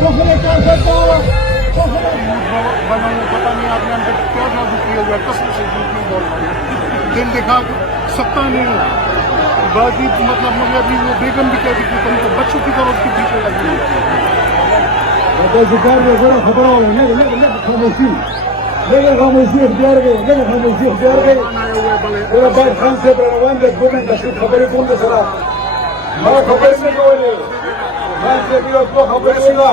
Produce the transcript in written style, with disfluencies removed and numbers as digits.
पता नहीं आपने अंदर क्या जादू किया हुआ, कसम से झूठ नहीं बोल रहा, दिल दिखा सकता नहीं। बाकी मतलब मुझे अभी वो बेगम भी कहती कि तुम तो बच्चों की तरह उसके पीछे लगी हुई। खामोशी इख्तियार गए भाई खान से रवान दे गोमेंट खबर कौन दे सरा मैं खबर नहीं कोई खान से भी उसको खबर होगा।